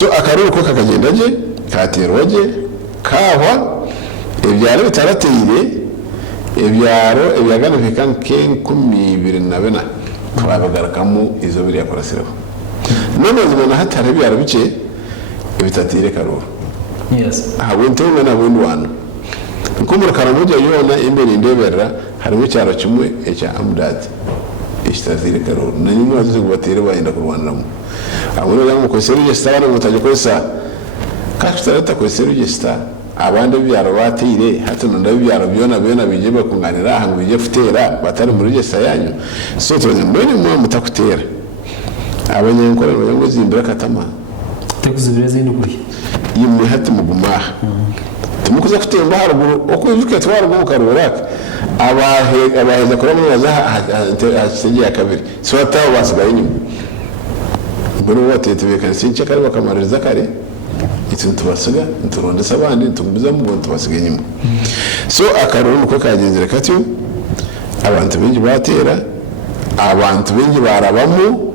So Akaruuru ko kakagendaje kateroje kahwa ebyaro bitarateye ebyaro ebyagana fikan ken 2024 twabagarakamu izo biri yakorasiraho none zibona hatare byaro bice bitatire Karuuru yes habuntewe na bundu wano nkumura karamuja yona imbere ndebera harimo cyaro kimwe echa amudati ishtazire Karuuru na nyuma wazize kubatere bayenda kurwaniramo abone yangu ko seru gesta bana mutaje kosa kastarata ko seru gesta abande byaro batire hatuno ndabyaro byona bije bakunganira ahangu bije futera batari muri gesta yanyu so tuze mbene mu mutakutera abanyankora ngo zimbira katama tekuzibira zindi kuri yimwe hati muguma tumukuza kutemba haruguru okuvuka twaruguru Karuuru abaheza kora mu baza hasenge ya kabiri so ataho basigaye nyuma bano batete kansinche kare bakamaririza kare itu tubasiga nturondesa abandi ntugumiza mu bonto basigaye nyuma so Akaruuru ko kagenzire katyo abantu bengi batera abantu bengi barabamo